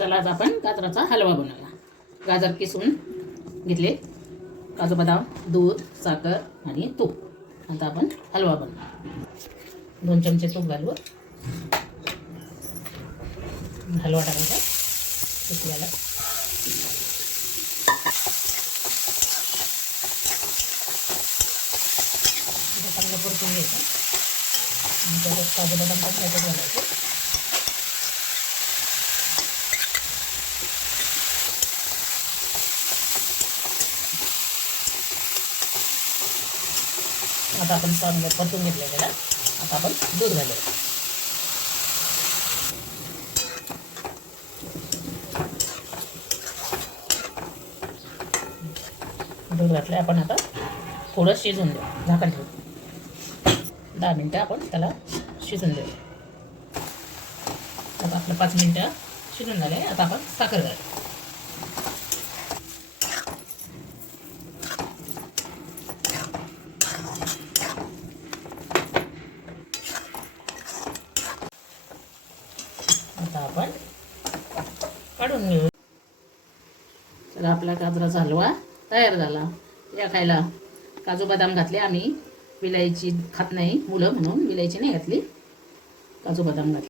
चला आज आपण गाजराचा हलवा बनवूया। गाजर किसून घेतले, काजू बदाम, दूध, साखर आणि तूप। आता आपण हलवा बनवू। 2 चमचे तूप घालू, हलवा टाकायचा किसलेला। चांगलं परतून घ्यायचं आणि त्याच्यात काजू बदाम पण त्याच्यात घालायचे। आता आपण चांगलं परतून घेतलं त्याला। आता आपण दूध घालायचं। दूध घातलं आपण आता थोडं शिजून देऊ, झाकण ठेवू। 10 मिनिटं आपण त्याला शिजून देऊ। आता आपलं 5 मिनिटं शिजून झाले। आता आपण साखर घालू। आता आपण काढून घेऊ। तर आपला गाजराचा हलवा तयार झाला। या खायला। काजू बदाम घातले आम्ही, विलायची खात नाही मुलं म्हणून विलायची नाही घातली, काजू बदाम घातले।